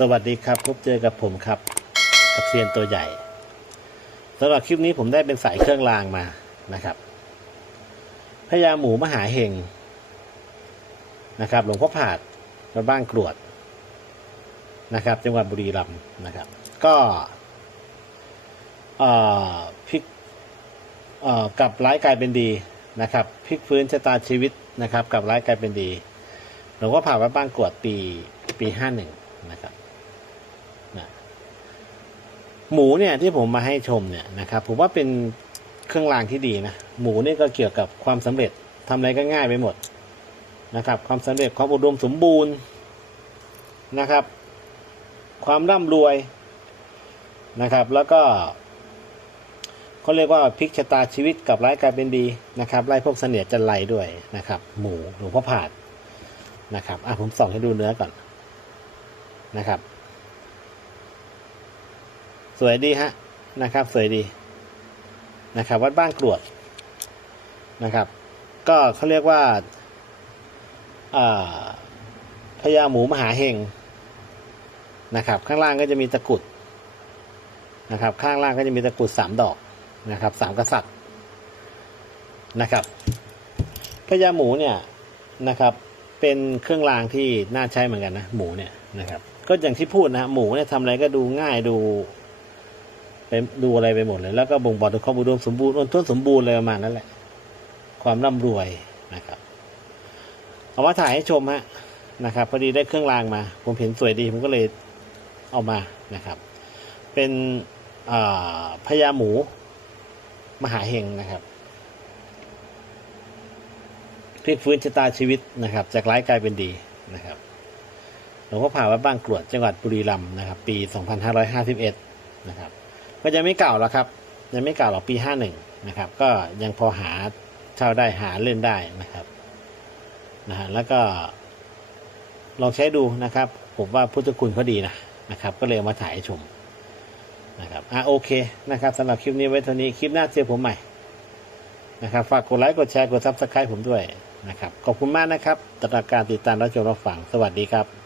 สวัสดีครับ พบเจอกับผมครับกับเซียนตัวใหญ่สำหรับคลิปนี้ผมได้เป็นสายเครื่องรางมานะครับพญาหมูมหาเฮงนะครับ หลวงพ่อผาดวัดบ้านกรวดนะครับ จังหวัดบุรีรัมย์นะครับ ก็พิกกลับร้ายกลายเป็นดีนะครับพลิกฟื้นชะตาชีวิตนะครับกลับร้ายกลายเป็นดีหลวงพ่อผ่าวัดบ้านกรวดปีปีห้าหนึ่งนะครับ หมูเนี่ยที่ผมมาให้ชมเนี่ยนะครับผมว่าเป็นเครื่องรางที่ดีนะหมูนี่ก็เกี่ยวกับความสำเร็จทำอะไรก็ง่ายไปหมดนะครับ ความสำเร็จความอุดมสมบูรณ์นะครับ ความร่ำรวยนะครับ แล้วก็เขาเรียกว่าพลิกชะตาชีวิตกลับร้ายกลายเป็นดีนะครับไล่พวกเสนียจันไรด้วยนะครับ หมูหลวงพ่อผาดนะครับอะผมส่องให้ดูเนื้อก่อนนะครับ สวยดีฮะนะครับ สวยดีนะครับ วัดบ้านกรวดนะครับ ก็เขาเรียกว่าพญาหมูมหาเฮงนะครับ ข้างล่างก็จะมีตะกรุดนะครับ ข้างล่างก็จะมีตะกรุดสามดอกนะครับสามกษัตริย์นะครับพญาหมูเนี่ยนะครับ เป็นเครื่องรางที่น่าใช้เหมือนกันนะหมูเนี่ยนะครับ ก็อย่างที่พูดนะฮะหมูเนี่ยทำอะไรก็ดูง่ายดู ไปดูอะไรไปหมดเลย แล้วก็บ่งบอกถึงความอุดมสมบูรณ์อ้นท้นสมบูรณ์เลยประมาณนั้นแหละ ความร่ำรวยนะครับเอามาถ่ายให้ชมฮะนะครับพอดีได้เครื่องรางมา ผมเห็นสวยดีผมก็เลยเอามานะครับ เป็นพญาหมูมหาเฮงนะครับพลิกฟื้นชะตาชีวิตนะครับ จากร้ายกลายเป็นดีนะครับหลวงพ่อผ่าวัดบ้านกรวดจังหวัดบุรีรัมย์นะครับ ปี 2551 นะครับ ก็ยังไม่เก่าแล้วครับ ยังไม่เก่าหรอกปี 51 นะครับ ก็ยังพอหาเช่าได้หาเล่นได้นะครับนะฮะแล้วก็ลองใช้ดูนะครับ ผมว่าพุทธคุณเขาดีนะนะครับ ก็เลยมาถ่ายให้ชมนะครับอะโอเคนะครับสำหรับคลิปนี้ไว้เท่านี้คลิปหน้าเจอผมใหม่นะครับฝากกดไลค์กดแชร์กดซับสไครต์ผมด้วยนะครับ ขอบคุณมากนะครับสำหรับการติดตามรับชมรับฟัง สวัสดีครับ